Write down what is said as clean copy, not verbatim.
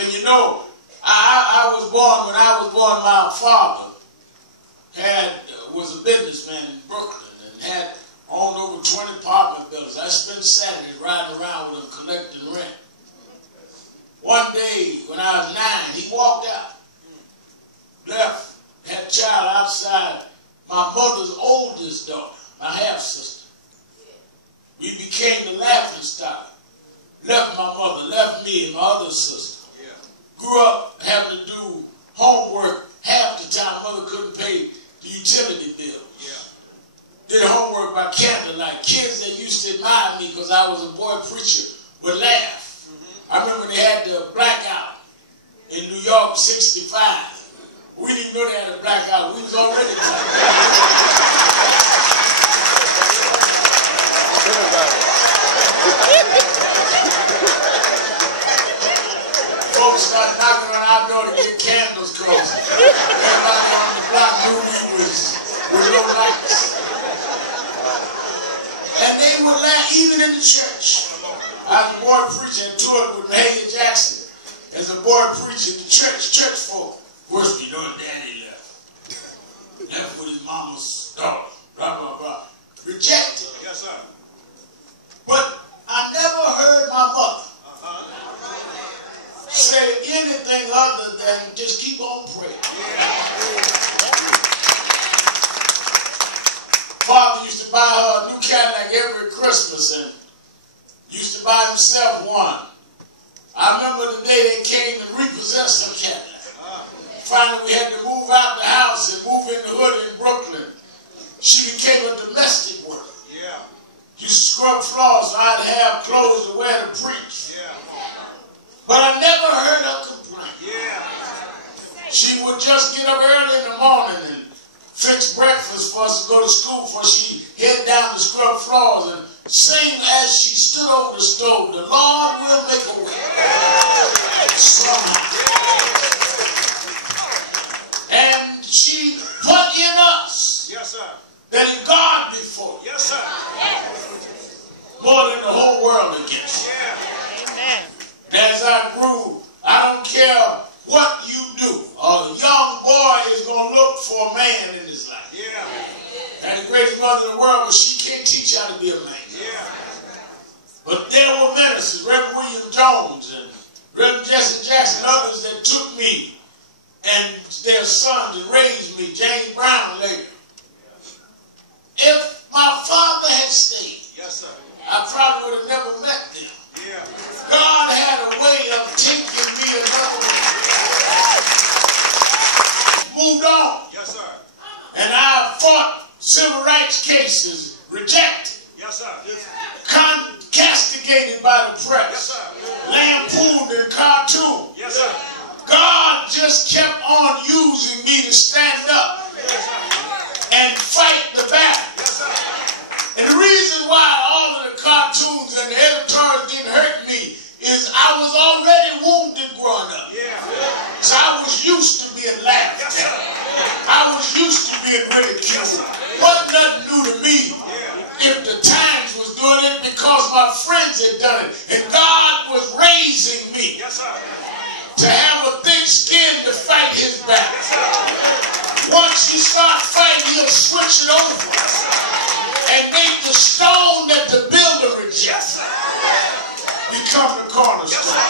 And you know, I was born, when I was born, my father was a businessman in Brooklyn and had owned over 20 apartment buildings. I spent Saturdays riding around with him collecting rent. One day, when I was 9, he walked out, left, had a child outside, my mother's oldest daughter, my half-sister. We became the laughing stock. Left my mother, left me and my other sister. Grew up having to do homework half the time. Mother couldn't pay the utility bill. Did homework by candlelight. Kids that used to admire me because I was a boy preacher would laugh. I remember they had the blackout in New York, 65. We didn't even know they had a blackout. We was already folks started knocking on our door to get candles closed. Everybody on the block knew we was with no lights. And they would laugh even in the church. I was a boy preacher and toured with Mahalia Jackson as a boy preacher. The church folk, worse, you know, Daddy left. Left with his mama's daughter, blah, blah, blah. Rejected. Yes, sir. But I never heard my mother say anything other than just keep on praying. Father used to buy her a new Cadillac every Christmas and used to buy himself one. I remember the day they came and repossessed her Cadillac. Finally, we had to move out the house and move in the hood in Brooklyn. She became a domestic worker. Used to scrub floors so I'd have clothes to wear to preach. But I never heard her complain. She would just get up early in the morning and fix breakfast for us to go to school before she head down to scrub floors and sing as she stood over the stove, "The Lord will make a way." Somehow. And she put in us that if God before you, more than the whole world against you. Amen. As I grew, I don't care what you do. A young boy is going to look for a man in his life. And the greatest mother in the world, but she can't teach how to be a man. But there were ministers, Reverend William Jones and Reverend Jesse Jackson, others that took me and their sons and raised me, James Brown later. If my father had stayed, I probably would have never met them. God had a way of taking me another way. Moved on. And I fought civil rights cases, rejected. Castigated by the press. Lampooned in cartoon. God just kept on using me to stand up and fight the battle. And the reason why all of the cartoons and the editorials didn't hurt me is I was already wounded growing up. So I was used to being laughed at. I was used to being ridiculed. Wasn't nothing new to me. If the Times was doing it because my friends had done it. And God was raising me to have a thick skin to fight his battle. Once you start fighting, he'll switch it over and make the stone that the builder rejects become the cornerstone.